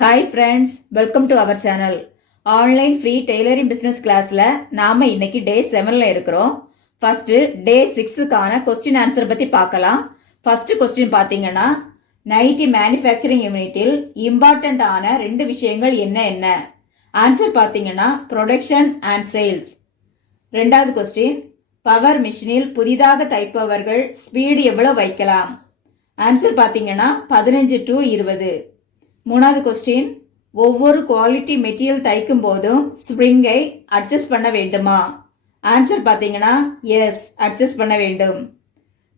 Hi friends, welcome to our channel. Online free tailoring business கிளாஸ்ல நாம இன்னைக்கு day 7ல இருக்கிறோம். ஃபர்ஸ்ட் டே 6க்கான கொஸ்டின் ஆன்சர் பத்தி பார்க்கலாம். ஃபர்ஸ்ட் கொஸ்டின் பாத்தீங்கன்னா, நைட்டி மேனுஃபேக்சரிங் யூனிட்டில் இம்பார்ட்டன்ட் ஆன 2 விஷயங்கள் என்ன? ஆன்சர் பாத்தீங்கன்னா ப்ரொடக்ஷன் அண்ட் சேல்ஸ். ரெண்டாவது கொஸ்டின், பவர் மிஷினில் புதிதாக தைப்பவர்கள் ஸ்பீடு எவ்வளவு வைக்கலாம்? ஆன்சர் பாத்தீங்கன்னா 15 to 20. மூணாவது கொஸ்டின், ஒவ்வொரு குவாலிட்டி மெட்டீரியல் தைக்கும் போதும் ஸ்ப்ரிங்கை அட்ஜஸ்ட் பண்ண வேண்டுமா? ஆன்சர் பாத்தீங்கன்னா எஸ், அட்ஜஸ்ட் பண்ண வேண்டும்.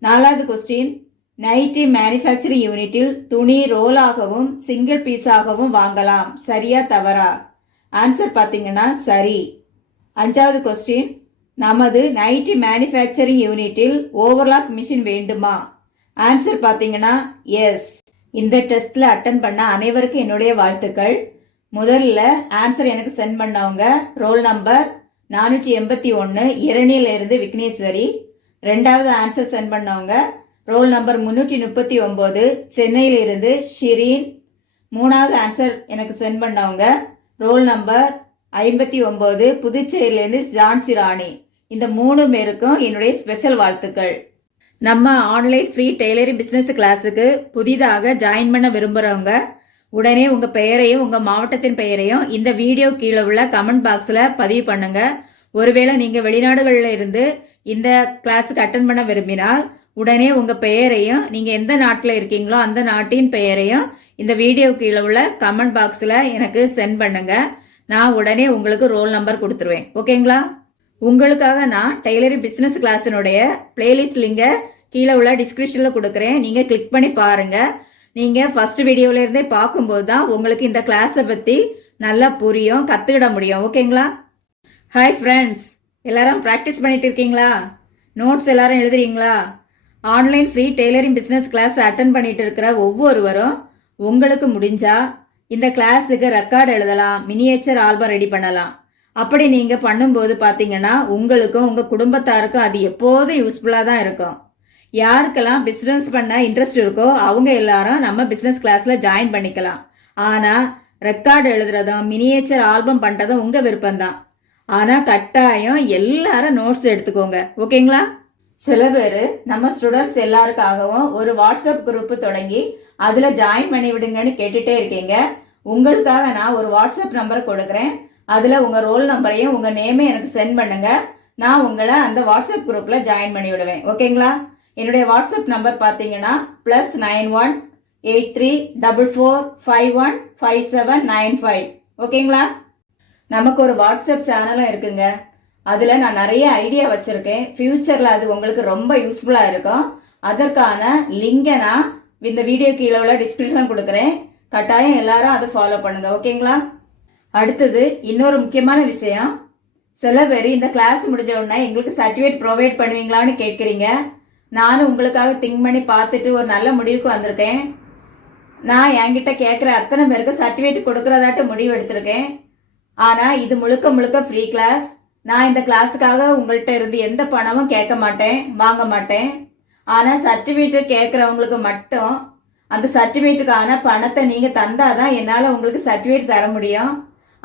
நாலாவது கொஸ்டின், நைட்டி மேனுஃபேக்சரிங் யூனிட்டில் துணி ரோலாகவும் சிங்கிள் பீஸாகவும் வாங்கலாம், சரியா தவறா? ஆன்சர் பாத்தீங்கன்னா சரி. அஞ்சாவது கொஸ்டின், நமது நைட்டி மேனுஃபேக்சரிங் யூனிட்டில் ஓவர்லாக் மிஷின் வேண்டுமா? ஆன்சர் பாத்தீங்கன்னா எஸ். இந்த டெஸ்ட்ல அட்டன் பண்ண அனைவருக்கும் என்னுடைய வாழ்த்துக்கள். முதல்ல ஆன்சர் எனக்கு சென்ட் பண்ணவங்க ரோல் நம்பர் 481 இரணியில இருந்து விக்னேஸ்வரி. ரெண்டாவது ஆன்சர் சென்ட் பண்ணவங்க ரோல் நம்பர் 339 சென்னையில இருந்து ஷிரீன். மூணாவது ஆன்சர் எனக்கு சென்ட் பண்ணவங்க ரோல் நம்பர் 59 புதுச்சேரியில இருந்து ஜான்சி ராணி. இந்த 3 பேருக்கும் என்னுடைய ஸ்பெஷல் வாழ்த்துக்கள். நம்ம ஆன்லைன் ஃப்ரீ டெய்லரிங் பிசினஸ் கிளாஸுக்கு புதிதாக ஜாயின் பண்ண விரும்புறவங்க உடனே உங்க பெயரையும் உங்க மாவட்டத்தின் பெயரையும் இந்த வீடியோ கீழே உள்ள கமெண்ட் பாக்ஸ்ல பதிவு பண்ணுங்க. ஒருவேளை நீங்க வெளிநாடுகளில் இருந்து இந்த கிளாஸுக்கு அட்டன் பண்ண விரும்பினால் உடனே உங்க பெயரையும் நீங்க எந்த நாட்டில் இருக்கீங்களோ அந்த நாட்டின் பெயரையும் இந்த வீடியோ கீழே உள்ள கமெண்ட் பாக்ஸ்ல எனக்கு சென்ட் பண்ணுங்க. நான் உடனே உங்களுக்கு ரோல் நம்பர் கொடுத்துருவேன். ஓகேங்களா? உங்களுக்காக நான் டெய்லரிங் பிசினஸ் கிளாஸினுடைய பிளேலிஸ்ட் லிங்க கீழே உள்ள டிஸ்கிரிப்ஷன்ல கொடுக்குறேன். நீங்க கிளிக் பண்ணி பாருங்க. நீங்க ஃபர்ஸ்ட் வீடியோல இருந்தே பார்க்கும்போது தான் உங்களுக்கு இந்த கிளாஸை பத்தி நல்லா புரியும், கத்துக்கிட முடியும். ஓகேங்களா? ஹாய் ஃப்ரெண்ட்ஸ், எல்லாரும் பிராக்டிஸ் பண்ணிட்டு இருக்கீங்களா? நோட்ஸ் எல்லாரும் எழுதுறீங்களா? Online free tailoring business class attend பண்ணிட்டு இருக்கிற ஒவ்வொருவரும் உங்களுக்கு முடிஞ்சா இந்த கிளாஸுக்கு ரெக்கார்டு எழுதலாம், மினியேச்சர் ஆல்பம் ரெடி பண்ணலாம். அப்படி நீங்க பண்ணும்போது பாத்தீங்கன்னா உங்களுக்கும் உங்க குடும்பத்தாருக்கும் அது எப்போதும் யூஸ்ஃபுல்லா தான் இருக்கும். யாருக்கெல்லாம் பிசினஸ் பண்ண இன்ட்ரெஸ்ட் இருக்கோ அவங்க எல்லாரும் நம்ம பிசினஸ் கிளாஸ்ல ஜாயின் பண்ணிக்கலாம். ஆனா ரெக்கார்டு எழுதுறதும் மினியேச்சர் ஆல்பம் பண்றதும் உங்க விருப்பம் தான். ஆனா கட்டாயம் எல்லாரும் நோட்ஸ் எடுத்துக்கோங்க. ஓகேங்களா? சில பேரு நம்ம ஸ்டூடெண்ட்ஸ் எல்லாருக்காகவும் ஒரு வாட்ஸ்அப் குரூப் தொடங்கி அதுல ஜாயின் பண்ணி விடுங்கன்னு கேட்டுட்டே இருக்கீங்க. உங்களுக்காக நான் ஒரு வாட்ஸ்அப் நம்பர் கொடுக்குறேன். அதுல உங்க ரோல் நம்பரையும் உங்க நேமையும் எனக்கு சென்ட் பண்ணுங்க. நான் உங்களை அந்த வாட்ஸ்அப் குரூப்ல ஜாயின் பண்ணி விடுவேன். ஓகேங்களா? என்னுடைய வாட்ஸ்அப் நம்பர் பாத்தீங்கன்னா +91 8344515795. ஓகேங்களா? நமக்கு ஒரு வாட்ஸ்அப் சேனலும் இருக்குங்க. அதுல நான் நிறைய ஐடியா வச்சிருக்கேன். ஃபியூச்சர்ல அது உங்களுக்கு ரொம்ப யூஸ்ஃபுல்லா இருக்கும். அதற்கான லிங்கை நான் இந்த வீடியோ கீழே உள்ள டிஸ்கிரிப்ஷன் கொடுக்குறேன். கட்டாயம் எல்லாரும் அதை ஃபாலோ பண்ணுங்க. ஓகேங்களா? அடுத்தது இன்னொரு முக்கியமான விஷயம், சில பேர் இந்த கிளாஸ் முடிஞ்ச உடனே எங்களுக்கு சர்டிபிகேட் ப்ரொவைட் பண்ணுவீங்களான்னு கேட்குறீங்க. நானும் உங்களுக்காக திங்க் பண்ணி பார்த்துட்டு ஒரு நல்ல முடிவுக்கு வந்திருக்கேன். நான் என்கிட்ட கேட்குற அத்தனை பேருக்கு சர்டிபிகேட் கொடுக்கறதாட்டு முடிவு எடுத்திருக்கேன். ஆனால் இது முழுக்க முழுக்க ஃப்ரீ கிளாஸ். நான் இந்த கிளாஸுக்காக உங்கள்கிட்ட இருந்து எந்த பணமும் கேட்க மாட்டேன், வாங்க மாட்டேன். ஆனால் சர்டிபிகேட் கேட்குறவங்களுக்கு மட்டும் அந்த சர்டிபிகேட்டுக்கான பணத்தை நீங்கள் தந்தாதான் என்னால் உங்களுக்கு சர்டிபிகேட் தர முடியும்.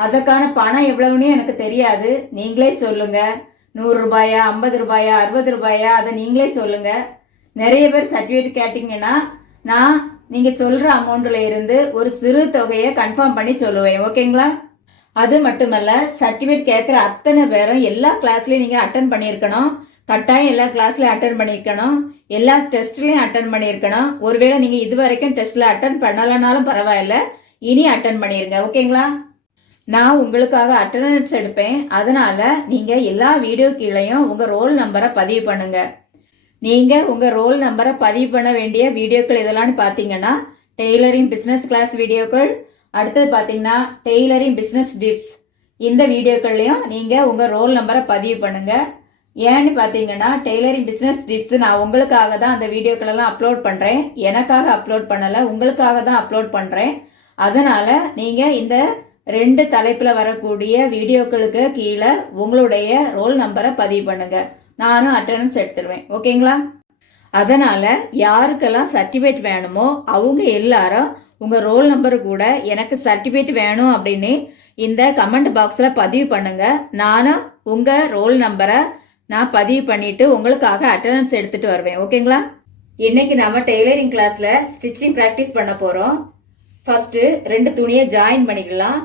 அதற்கான பணம் எவ்வளவுன்னு எனக்கு தெரியாது. நீங்களே சொல்லுங்க. 100 ரூபாயா, 50 ரூபாயா, 60 ரூபாயா, அதை நீங்களே சொல்லுங்க. நிறைய பேர் சர்டிபிகேட் கேட்டீங்கன்னா நான் நீங்க சொல்ற அமௌண்ட்ல இருந்து ஒரு சிறு தொகையை கன்ஃபார்ம் பண்ணி சொல்லுவேன். ஓகேங்களா? அது மட்டுமல்ல, சர்டிபிகேட் கேட்கிற அத்தனை பேரும் எல்லா கிளாஸ்லயும் நீங்க அட்டன் பண்ணியிருக்கணும். கட்டாயம் எல்லா கிளாஸ்லயும் அட்டன் பண்ணியிருக்கணும். எல்லா டெஸ்ட்லயும் அட்டன் பண்ணியிருக்கணும். ஒருவேளை நீங்க இது வரைக்கும் டெஸ்ட்ல அட்டன் பண்ணலனாலும் பரவாயில்ல, இனி அட்டன் பண்ணிருங்க. ஓகேங்களா? நான் உங்களுக்காக அட்டெண்டன்ஸ் எடுப்பேன். அதனால நீங்க எல்லா வீடியோ கீழையும் உங்க ரோல் நம்பரை பதிவு பண்ணுங்க. நீங்க உங்க ரோல் நம்பரை பதிவு பண்ண வேண்டிய வீடியோக்கள் இதெல்லாம் பாத்தீங்கன்னா டெய்லரிங் பிசினஸ் கிளாஸ் வீடியோக்கள், அடுத்தது பாத்தீங்கன்னா டெய்லரிங் பிசினஸ் டிப்ஸ். இந்த வீடியோக்கள்லயும் நீங்க உங்க ரோல் நம்பரை பதிவு பண்ணுங்க. ஏன்னு பாத்தீங்கன்னா டெய்லரிங் பிசினஸ் டிப்ஸ் நான் உங்களுக்காக தான் அந்த வீடியோக்கள் எல்லாம் அப்லோட் பண்றேன். எனக்காக அப்லோட் பண்ணல, உங்களுக்காக தான் அப்லோட் பண்றேன். அதனால நீங்க இந்த 2 தலைப்புல வரக்கூடிய வீடியோக்களுக்கு கீழே உங்களுடைய ரோல் நம்பரை பதிவு பண்ணுங்க. நானும் அட்டெண்டன்ஸ் எடுத்துருவேன். ஓகேங்களா? அதனால யாருக்கெல்லாம் சர்டிபிகேட் வேணுமோ அவங்க எல்லாரும் உங்க ரோல் நம்பர் கூட எனக்கு சர்டிபிகேட் வேணும் அப்படின்னு இந்த கமெண்ட் பாக்ஸ்ல பதிவு பண்ணுங்க. நானும் உங்க ரோல் நம்பரை நான் பதிவு பண்ணிட்டு உங்களுக்காக அட்டெண்டன்ஸ் எடுத்துட்டு வருவேன். ஓகேங்களா? இன்னைக்கு நாம டெய்லரிங் கிளாஸ்ல ஸ்டிச்சிங் பிராக்டிஸ் பண்ண போறோம். ஃபர்ஸ்ட் 2 துணியை ஜாயின் பண்ணிக்கலாம்.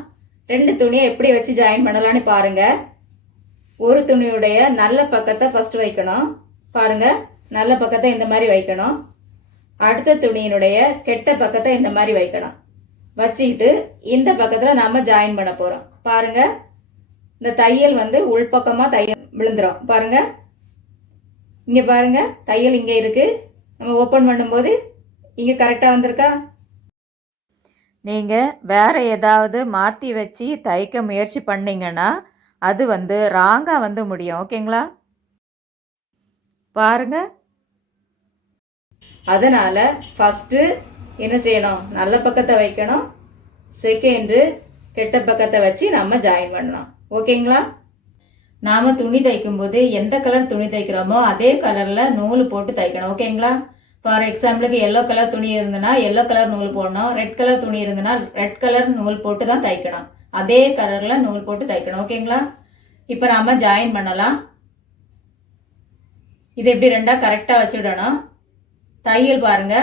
2 துணியை எப்படி வச்சு ஜாயின் பண்ணலாம்னு பாருங்க. ஒரு துணியுடைய நல்ல பக்கத்தை ஃபர்ஸ்ட் வைக்கணும். பாருங்க, நல்ல பக்கத்தை இந்த மாதிரி வைக்கணும். அடுத்த துணியினுடைய கெட்ட பக்கத்தை இந்த மாதிரி வைக்கணும். வச்சுக்கிட்டு இந்த பக்கத்துல நாம ஜாயின் பண்ண போறோம். பாருங்க, இந்த தையல் வந்து உள்பக்கமா தையல் விழுந்துரும். பாருங்க, இங்க பாருங்க, தையல் இங்க இருக்கு. நம்ம ஓபன் பண்ணும்போது இங்க கரெக்டா வந்திருக்கா? நீங்க வேற ஏதாவது மாத்தி வச்சு தைக்க முயற்சி பண்ணீங்கன்னா அது வந்து ராங்கா வந்து முடியும். ஓகேங்களா? பாருங்க, அதனால ஃபர்ஸ்ட் என்ன செய்யணும்? நல்ல பக்கத்தை வைக்கணும். செகண்ட் கெட்ட பக்கத்தை வச்சு நம்ம ஜாயின் பண்ணலாம். ஓகேங்களா? நாம துணி தைக்கும் போது எந்த கலர் துணி தைக்கிறோமோ அதே கலர்ல நூல் போட்டு தைக்கணும். ஓகேங்களா? ஃபார் எக்ஸாம்பிளுக்கு எல்லோ கலர் துணி இருந்ததுன்னா எல்லோ கலர் நூல் போடணும். ரெட் கலர் துணி இருந்ததுன்னா ரெட் கலர் நூல் போட்டு தான் தைக்கணும். அதே கலர்ல நூல் போட்டு தைக்கணும். ஓகேங்களா? இப்ப நாம ஜாயின் பண்ணலாம். இது எப்படி ரெண்டா கரெக்டா வச்சுடணும். தையல் பாருங்க,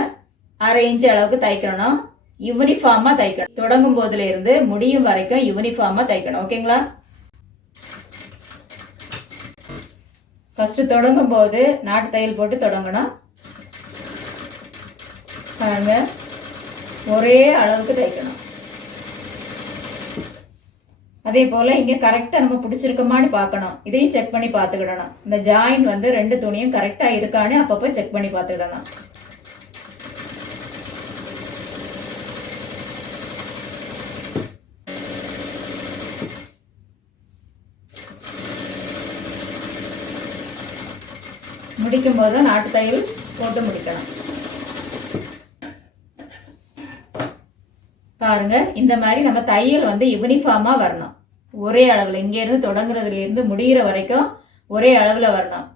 1/2 இன்ச் அளவுக்கு தைக்கணும். யூனிஃபார்மா தைக்கணும். தொடங்கும் போதுல இருந்து முடியும் வரைக்கும் யூனிஃபார்மா தைக்கணும். ஓகேங்களா? ஃபர்ஸ்ட் தொடங்கும் போது நாட்டு தையல் போட்டு தொடங்கணும். பாருங்க, ஒரே அளவுக்கு தைக்கணும். அதே போல இங்க கரெக்டா நம்ம பிடிச்சிருக்கோமான்னு பார்க்கணும். இதையும் செக் பண்ணி பார்த்துக்கிடணும். இந்த ஜாயின் வந்து 2 துணியும் கரெக்டா இருக்கான்னு அப்பப்போ செக் பண்ணி பார்த்துக்கிடணும். முடிக்கும் போது நாட்டு தையல் போட்டு முடிக்கணும். பாருங்க, இந்த மாதிரி நம்ம தையல் வந்து யூனிஃபார்மா வரணும். ஒரே அளவுல, இங்க இருந்து தொடங்குறதுல இருந்து முடிகிற வரைக்கும் ஒரே அளவுல வரணும்.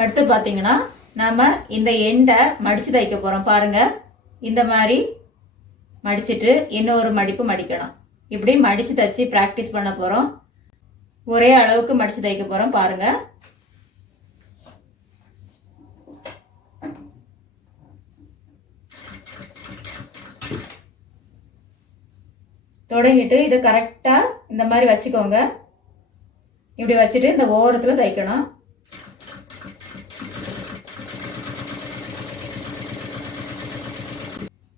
அடுத்து பாத்தீங்கன்னா நாம இந்த எண்டை மடிச்சு தைக்க போறோம். பாருங்க, இந்த மாதிரி மடிச்சிட்டு இன்னொரு மடிப்பு மடிக்கணும். இப்படி மடிச்சு தைச்சு பிராக்டிஸ் பண்ண போறோம். ஒரே அளவுக்கு மடிச்சு தைக்க போறோம். பாருங்க, தொடங்கிட்டு இதை கரெக்டா இந்த மாதிரி வச்சுக்கோங்க. இப்படி வச்சுட்டு இந்த ஓரத்துல தைக்கணும்.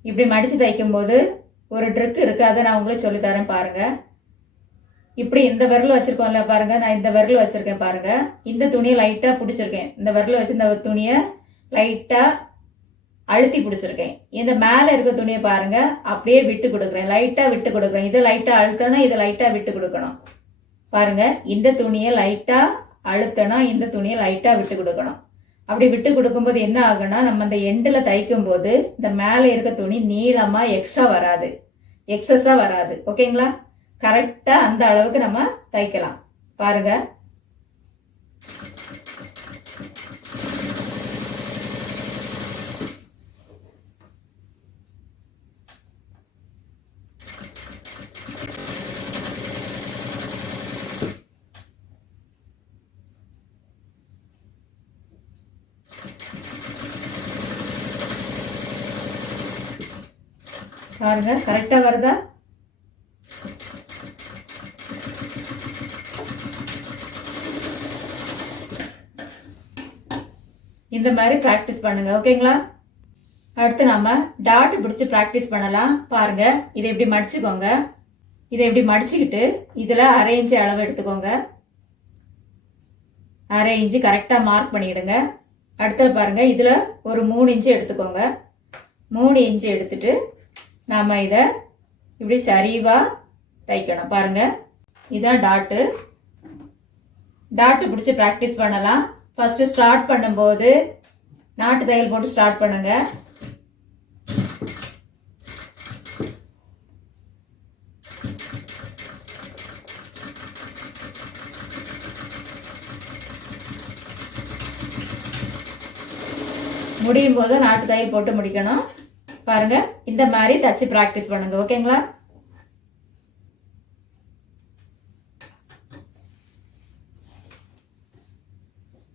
இப்படி மடிச்சு தைக்கும் போது ஒரு ட்ரிக் இருக்கு, அதை நான் உங்களுக்கு சொல்லி தரேன். பாருங்க, இப்படி இந்த விரல் வச்சிருக்கோம்ல, பாருங்க, நான் இந்த விரல் வச்சிருக்கேன். பாருங்க, இந்த துணியை லைட்டா பிடிச்சிருக்கேன். இந்த விரல் வச்சு இந்த துணியை லைட்டா அழுத்தி பிடிச்சிருக்கேன். இந்த மேல இருக்க துணியை பாருங்க, அப்படியே விட்டு கொடுக்குறேன். லைட்டா விட்டு கொடுக்குறேன். இதை லைட்டா அழுத்தணும், இதை லைட்டா விட்டு கொடுக்கணும். பாருங்க, இந்த துணியை லைட்டா அழுத்தணும், இந்த துணியை லைட்டா விட்டு கொடுக்கணும். அப்படி விட்டு கொடுக்கும்போது என்ன ஆகுன்னா, நம்ம இந்த எண்டுல தைக்கும் போது இந்த மேல இருக்க துணி நீளமா எக்ஸ்ட்ரா வராது, எக்ஸஸா வராது. ஓகேங்களா? கரெக்டா அந்த அளவுக்கு நம்ம தைக்கலாம். பாருங்க, பாருங்க, கரெக்டா வருதா? இந்த மாதிரி பிராக்டிஸ் பண்ணுங்க. ஓகேங்களா? அடுத்து நாம டாட் பிடிச்சு பிராக்டிஸ் பண்ணலாம். பாருங்க, இதை இப்படி மடிச்சுக்கோங்க. இதை இப்படி மடிச்சுக்கிட்டு இதுல 1/2 இன்ச் அளவு எடுத்துக்கோங்க. 1/2 இன்ச் கரெக்டா மார்க் பண்ணிடுங்க. அடுத்தது பாருங்க, இதுல ஒரு 3 இன்ச் எடுத்துக்கோங்க. 3 இன்ச் எடுத்துட்டு நாம இத இப்படி சரிவா தைக்கணும். பாருங்க, இதான் டாட்டு. டாட் பிடிச்சு பிராக்டிஸ் பண்ணலாம். ஃபர்ஸ்ட் ஸ்டார்ட் பண்ணும்போது நாட்டு தையல் போட்டு ஸ்டார்ட் பண்ணுங்க. முடியும் போது நாட்டு தையல் போட்டு முடிக்கணும். பாருங்க, இந்த மாதிரி தச்சு பிராக்டிஸ் பண்ணுங்க. ஓகேங்களா?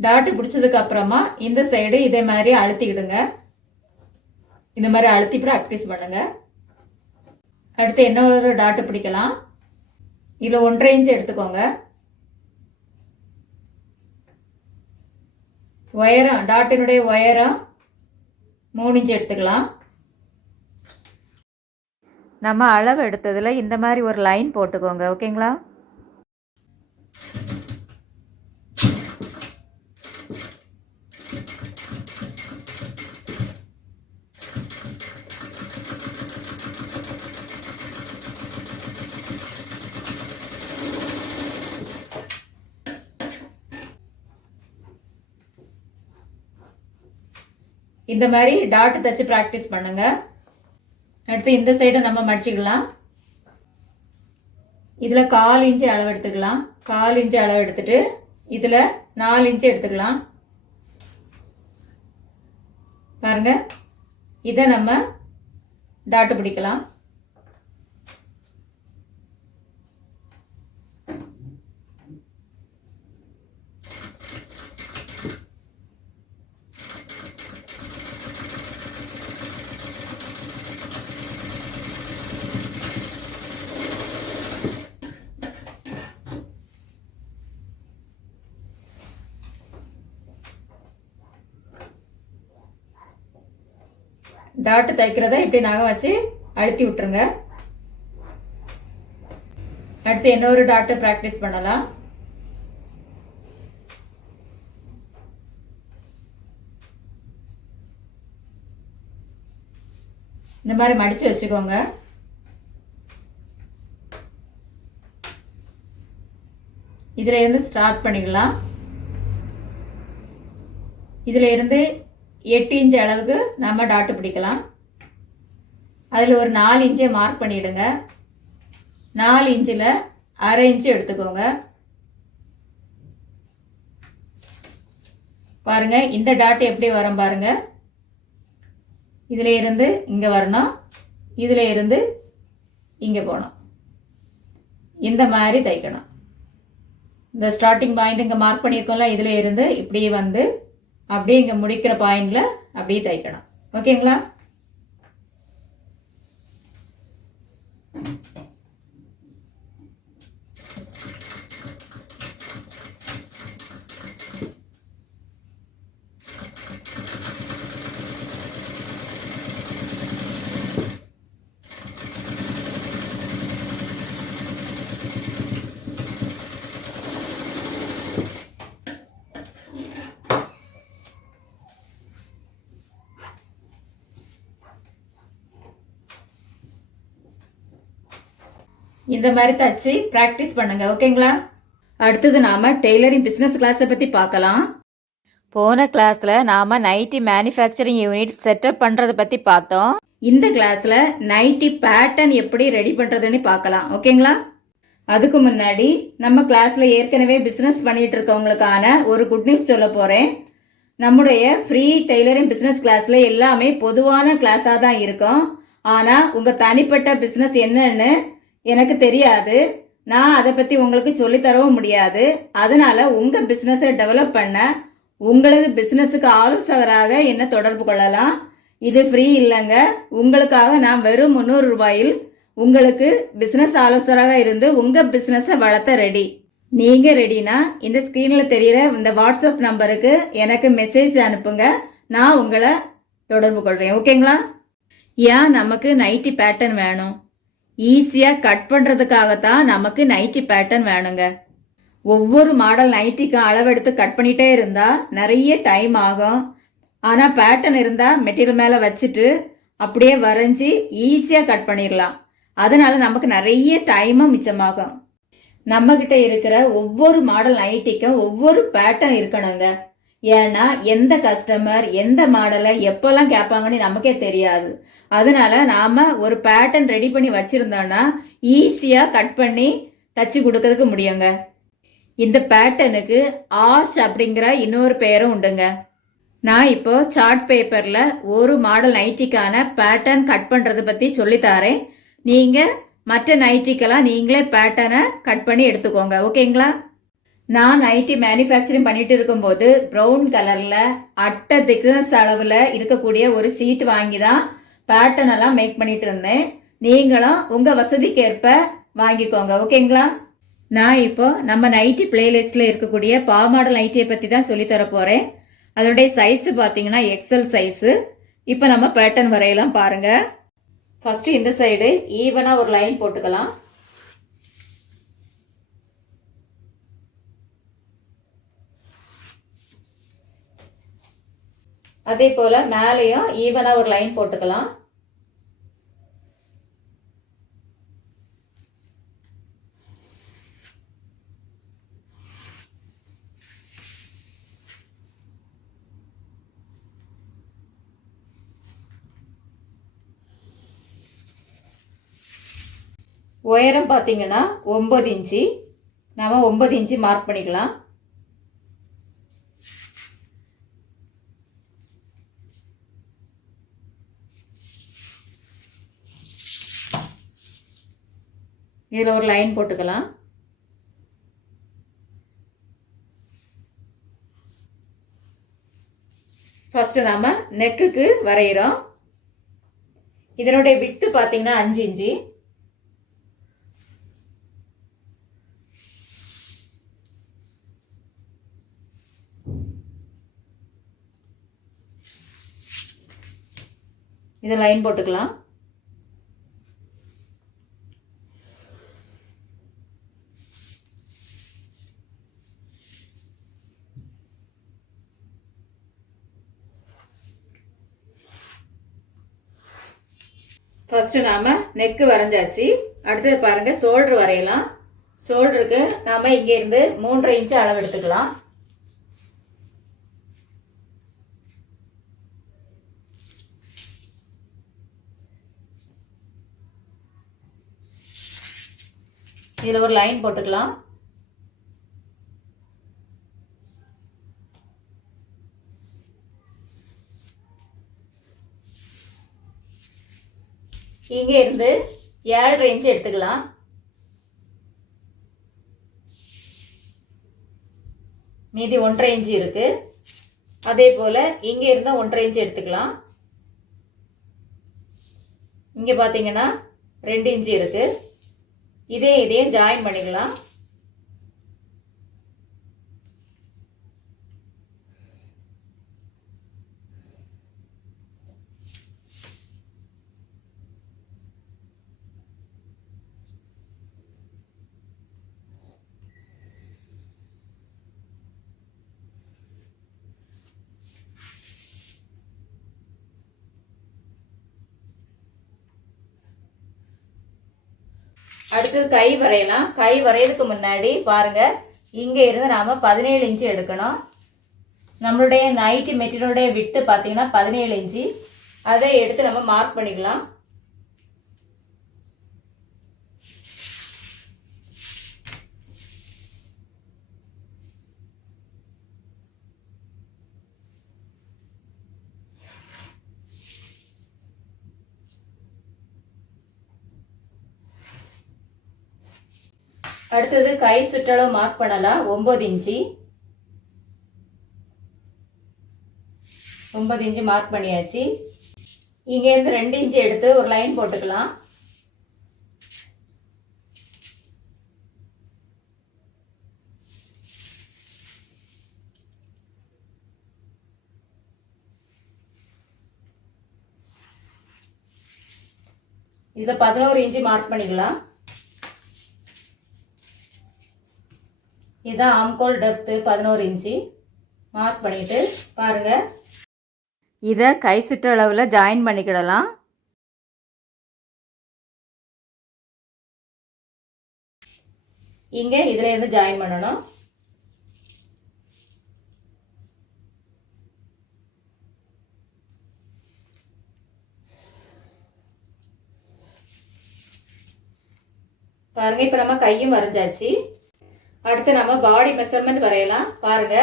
டாட் பிடிச்சதுக்கு அப்புறமா இந்த சைடு இதே மாதிரி அழுத்திக்கிடுங்க. இந்த மாதிரி அழுத்தி பிராக்டிஸ் பண்ணுங்க. அடுத்து என்ன ஒரு டாட் பிடிக்கலாம். இதுல 1.5 இன்ச் எடுத்துக்கோங்க. உயரம், டாட்டினுடைய உயரம் 3 இன்ச் எடுத்துக்கலாம். நம்ம அளவு எடுத்ததுல இந்த மாதிரி ஒரு லைன் போட்டுக்கோங்க. ஓகேங்களா? இந்த மாதிரி டாட் தச்சு பிராக்டிஸ் பண்ணுங்க. அடுத்து இந்த சைடு நம்ம மடிச்சுக்கலாம். இதுல 1/4 இன்ச் அளவு எடுத்துக்கலாம். 1/4 இன்ச் அளவு எடுத்துட்டு இதுல 4 இன்ச் எடுத்துக்கலாம். பாருங்க, இத நம்ம டாட் பிடிக்கலாம். டாட் தைக்கிறத இப்படி நகம் வச்சு அழுத்தி விட்டுருங்க. அடுத்து இன்னொரு டாட் பிராக்டிஸ் பண்ணலாம். இந்த மாதிரி மடிச்சு வச்சுக்கோங்க. இதுல இருந்து ஸ்டார்ட் பண்ணிக்கலாம். இதுல இருந்து 8 இன்ச் அளவுக்கு நம்ம டாட் பிடிக்கலாம். அதில் ஒரு 4 இன்ச்சை மார்க் பண்ணிடுங்க. 4 இன்ச்சில் 1/2 இன்ச்சு எடுத்துக்கோங்க. பாருங்க, இந்த டாட் எப்படி வரும் பாருங்க. இதுல இருந்து இங்க வரணும், இதுல இருந்து இங்க போகணும். இந்த மாதிரி தைக்கணும். இந்த ஸ்டார்டிங் பாயிண்ட் இங்க மார்க் பண்ணியிருக்கோம்ல, இதுல இருந்து இப்படியே வந்து அப்படியே இங்க முடிக்கிற பாயிண்ட்ல அப்படியே தைக்கணும். ஓகேங்களா? இந்த மாதிரி தச்சு பிராக்டிஸ் பண்ணுங்க. ஓகேங்களா? அடுத்தது நாம டெய்லரிங் பிசினஸ் கிளாஸை பத்தி பார்க்கலாம். போன கிளாஸ்ல நாம நைட்டி மேனுஃபேக்சரிங் யூனிட் செட்டப் பண்றத பத்தி பார்த்தோம். இந்த கிளாஸ்ல நைட்டி பேட்டர்ன் எப்படி ரெடி பண்றதுன்னு பார்க்கலாம். ஓகேங்களா? அதுக்கு முன்னாடி நம்ம கிளாஸ்ல ஏற்கனவே பிசினஸ் பண்ணிட்டு இருக்கவங்களுக்கான ஒரு குட் நியூஸ் சொல்ல போறேன். நம்முடைய ஃப்ரீ டெய்லரிங் பிசினஸ் கிளாஸ்ல எல்லாமே பொதுவான கிளாஸா தான் இருக்கும். ஆனா உங்க தனிப்பட்ட பிசினஸ் என்னன்னு எனக்கு தெரியாது. நான் அதை பத்தி உங்களுக்கு சொல்லி தரவும் முடியாது. அதனால உங்க பிசினஸை டெவலப் பண்ண உங்களது பிசினஸுக்கு ஆலோசகராக என்ன தொடர்பு கொள்ளலாம். இது ஃப்ரீ இல்லைங்க. உங்களுக்காக நான் வெறும் 300 ரூபாயில் உங்களுக்கு பிசினஸ் ஆலோசகராக இருந்து உங்க பிசினஸை வளர்த்த ரெடி. நீங்க ரெடினா இந்த ஸ்கிரீன்ல தெரியற இந்த வாட்ஸ்அப் நம்பருக்கு எனக்கு மெசேஜ் அனுப்புங்க. நான் உங்களை தொடர்பு கொள்றேன். ஓகேங்களா? ஏன் நமக்கு நைட்டி பேட்டர்ன் வேணும்? ஈஸியா கட் பண்றதுக்காகத்தான் நமக்கு நைட்டி பேட்டர்ன் வேணுங்க. ஒவ்வொரு மாடல் நைட்டிக்கும் அளவெடுத்து கட் பண்ணிட்டே இருந்தா நிறைய டைம் ஆகும். ஆனா பேட்டர்ன் இருந்தா மெட்டீரியல் மேல வச்சுட்டு அப்படியே வரைஞ்சி ஈஸியா கட் பண்ணிடலாம். அதனால நமக்கு நிறைய டைமும் மிச்சமாகும். நம்ம கிட்ட இருக்கிற ஒவ்வொரு மாடல் நைட்டிக்கும் ஒவ்வொரு பேட்டர்ன் இருக்கணுங்க. ஏன்னா எந்த கஸ்டமர் எந்த மாடலை எப்பெல்லாம் கேட்பாங்கன்னு நமக்கே தெரியாது. அதனால நாம ஒரு பேட்டர்ன் ரெடி பண்ணி வச்சிருந்தோம்னா ஈஸியா கட் பண்ணி தச்சு கொடுக்கறதுக்கு முடியுங்க. இந்த பேட்டர்னுக்கு ஆர்ச் அப்படிங்கிற இன்னொரு பெயரும் உண்டுங்க. நான் இப்போ சார்ட் பேப்பர்ல ஒரு மாடல் நைட்டிக்கான பேட்டர்ன் கட் பண்றதை பத்தி சொல்லித்தாரேன். நீங்க மற்ற நைட்டிக்கெல்லாம் நீங்களே பேட்டர்னை கட் பண்ணி எடுத்துக்கோங்க. ஓகேங்களா? நான் நைட்டி மேனுஃபேக்சரிங் பண்ணிட்டு இருக்கும்போது ப்ரௌன் கலர்ல அட்டை திக்னஸ் அளவுல இருக்கக்கூடிய ஒரு சீட் வாங்கி தான் பேட்டர்ன் எல்லாம் மேக் பண்ணிட்டு இருந்தேன். நீங்களும் உங்க வசதிக்கு ஏற்ப வாங்கிக்கோங்க. ஓகேங்களா? நான் இப்போ நம்ம நைட்டி பிளேலிஸ்ட்ல இருக்கக்கூடிய பாமாடல் நைட்டியை பத்தி தான் சொல்லி தர போறேன். அதனுடைய சைஸ் பாத்தீங்கன்னா எக்ஸல் சைஸ். இப்போ நம்ம பேட்டர்ன் வரையலாம் பாருங்க. ஃபர்ஸ்ட் இந்த சைடு ஈவனா ஒரு லைன் போட்டுக்கலாம். அதே போல மேலேயும் ஈவனா ஒரு லைன் போட்டுக்கலாம். உயரம் பார்த்தீங்கன்னா 9 இன்ச்சு. நாம 9 இன்ச்சு மார்க் பண்ணிக்கலாம். இதில் ஒரு லைன் போட்டுக்கலாம். ஃபர்ஸ்ட் நாம நெக்குக்கு வரைகிறோம். இதனுடைய விட்த் பார்த்தீங்கன்னா 5 இன்ச்சு. இதை லைன் போட்டுக்கலாம். ஃபர்ஸ்ட் நாம நெக்கு வரைஞ்சாச்சு. அடுத்தது பாருங்க ஷோல்டர் வரையலாம். ஷோல்டருக்கு நாம இங்க இருந்து 3.5 இன்ச்சு அளவு எடுத்துக்கலாம். இதுல ஒரு லைன் போட்டுக்கலாம். இங்க இருந்து 7.5 இன்ச்சு எடுத்துக்கலாம். மீதி 1.5 இன்ச்சு இருக்கு. அதே போல இங்க இருந்தா 1.5 இன்ச்சு எடுத்துக்கலாம். இங்க பாத்தீங்கன்னா 2 இன்ச்சு இருக்கு. இதையும் ஜாயின் பண்ணிக்கலாம். அடுத்தது கை வரையலாம். கை வரையறதுக்கு முன்னாடி பாருங்க இங்க இருந்து நாம 17 இன்ச்சு எடுக்கணும். நம்மளுடைய நைட்டி மெட்டீரியலுடைய விட்டு பாத்தீங்கன்னா 17 இன்ச்சு. அதை எடுத்து நம்ம மார்க் பண்ணிக்கலாம். அடுத்தது கை சுற்றளவு மார்க் பண்ணலாம். 9 இன்ச்சு. 9 இன்ச்சு மார்க் பண்ணியாச்சு. இங்க இருந்து 2 இன்ச்சு எடுத்து ஒரு லைன் போட்டுக்கலாம். இதுல 11 இன்ச்சு மார்க் பண்ணிக்கலாம். இதான் ஆம்கோல் டெப்த் 11 இன்ச்சு மார்க் பண்ணிட்டு பாருங்க இதை கை சுற்றளவுல ஜாயின் பண்ணிக்கிடலாம். இங்க இதுல இருந்து ஜாயின் பண்ணணும். பாருங்க இப்ப நம்ம கையும் வரைஞ்சாச்சு. அடுத்து நம்ம பாடி மெஷர்மெண்ட் வரையலாம். பாருங்க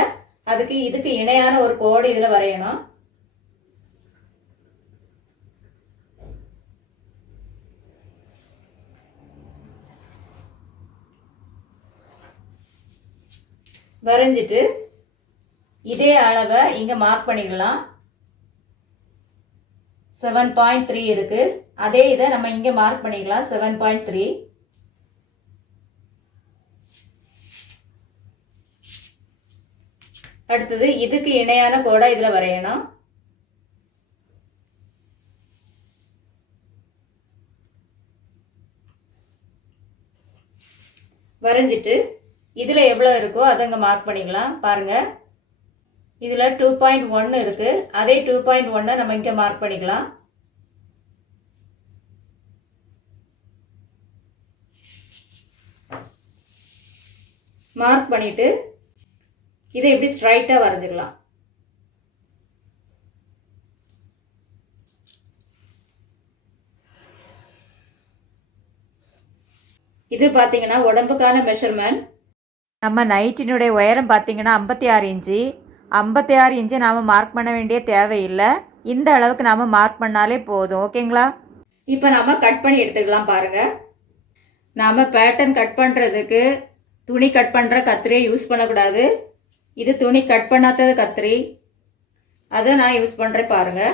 அதுக்கு இதுக்கு இணையான ஒரு கோடு இதுல வரையணும். வரைஞ்சிட்டு இதே அளவை இங்க மார்க் பண்ணிக்கலாம். 7.3 இருக்கு. அதே இதை நம்ம இங்க மார்க் பண்ணிக்கலாம். 7.3. அடுத்தது இதுக்கு இணையான கோடை இதுல வரையணும். வரைஞ்சிட்டு இதுல எவ்வளவு இருக்கோ அதங்க மார்க் பண்ணிக்கலாம். பாருங்க, இதுல 2.1 இருக்கு. அதே 2.1 நம்ம இங்க மார்க் பண்ணிக்கலாம். மார்க் பண்ணிட்டு இதை இப்படி ஸ்ட்ரைட்டா வரைஞ்சிக்கலாம். இது பாத்தீங்கன்னா உடம்புக்கான மெஷர்மெண்ட். நம்ம நைட்டினுடைய உயரம் பார்த்தீங்கன்னா 56 இன்ச்சு. 56 இன்ச்சு நாம் மார்க் பண்ண வேண்டிய தேவையில்லை. இந்த அளவுக்கு நாம் மார்க் பண்ணாலே போதும். ஓகேங்களா? இப்போ நாம் கட் பண்ணி எடுத்துக்கலாம். பாருங்க, நாம் பேட்டர்ன் கட் பண்ணுறதுக்கு துணி கட் பண்ணுற கத்திரியை யூஸ் பண்ணக்கூடாது. இது துணி கட் பண்ணாதது கத்திரி, அதை நான் யூஸ் பண்ணுறேன். பாருங்க,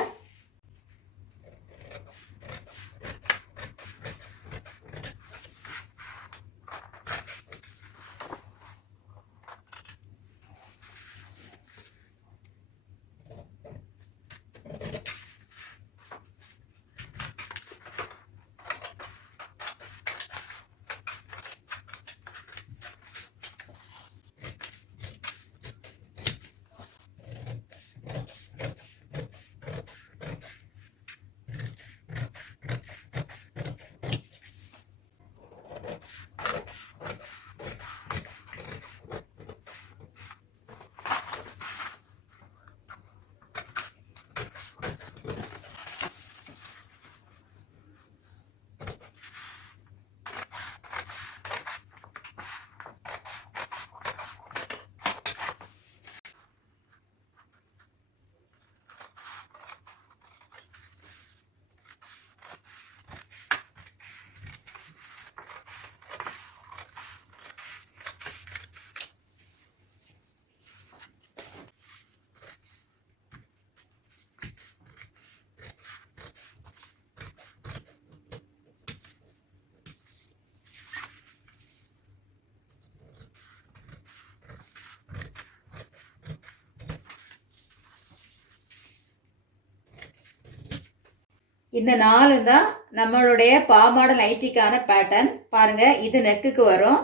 இந்த 4 தான் நம்மளுடைய பாவாடை நைட்டிக்கான பேட்டர்ன். பாருங்க, இது நெக்குக்கு வரும்,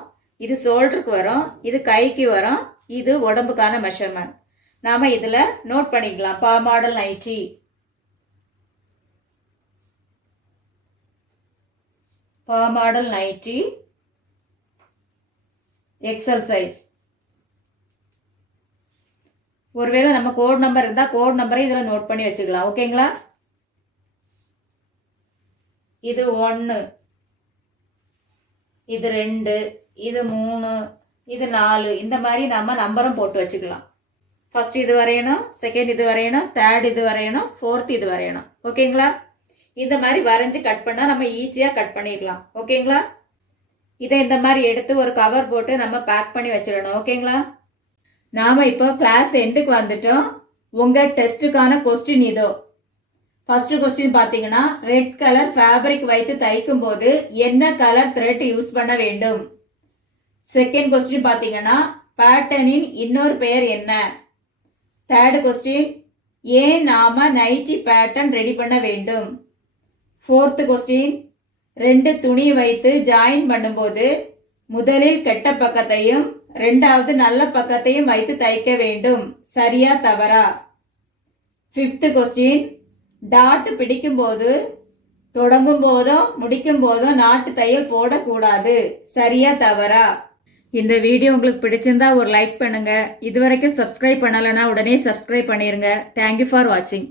இது ஷோல்டருக்கு வரும், இது கைக்கு வரும், இது உடம்புக்கான மெஷர்மெண்ட். நாம இதுல நோட் பண்ணிக்கலாம். பாவாடை நைட்டி, பாவாடை நைட்டி எக்ஸல் சைஸ். ஒருவேளை நம்ம கோட் நம்பர் இருந்தா கோட் நம்பரை இதுல நோட் பண்ணி வச்சுக்கலாம். ஓகேங்களா? இது 1, இது 2, இது 3, இது 4, இந்த மாதிரி நம்ம நம்பரும் போட்டு வச்சுக்கலாம். ஃபர்ஸ்ட் இது வரையணும், செகண்ட் இது வரையணும், தேர்ட் இது வரையணும், ஃபோர்த் இது வரையணும். ஓகேங்களா? இந்த மாதிரி வரைஞ்சி கட் பண்ணா நம்ம ஈஸியா கட் பண்ணிடலாம். ஓகேங்களா? இதை இந்த மாதிரி எடுத்து ஒரு கவர் போட்டு நம்ம பேக் பண்ணி வச்சிடணும். ஓகேங்களா? நாம இப்போ கிளாஸ் எண்டுக்கு வந்துட்டோம். உங்க டெஸ்டுக்கான கொஸ்டின் இதோ. ஃபர்ஸ்ட் கொஸ்டின் பாத்தீங்கன்னா, ரெட் கலர் ஃபேப்ரிக் வைத்து தைக்கும் போது என்ன கலர் த்ரெட் யூஸ் பண்ண வேண்டும்? செகண்ட் கொஸ்டின் பாத்தீங்கன்னா, பேட்டர்னின் இன்னொரு பெயர் என்ன? தேர்ட் கொஸ்டின், ஏன் நாம நைட்டி பேட்டர்ன் ரெடி பண்ண வேண்டும்? ஃபோர்த் கொஸ்டின், 2 துணி வைத்து ஜாயின் பண்ணும்போது முதலில் கெட்ட பக்கத்தையும் இரண்டாவது நல்ல பக்கத்தையும் வைத்து தைக்க வேண்டும். சரியா தவறா? ஃபிஃப்த் கொஸ்டின், டாட் பிடிக்கும் போது தொடங்கும் போதும் முடிக்கும் போதும் நாட்டு தையல் போடக்கூடாது. சரியா தவறா? இந்த வீடியோ உங்களுக்கு பிடிச்சிருந்தா ஒரு லைக் பண்ணுங்க. இதுவரைக்கும் சப்ஸ்கிரைப் பண்ணலைன்னா உடனே சப்ஸ்கிரைப் பண்ணிருங்க. தேங்க்யூ ஃபார் வாட்சிங்.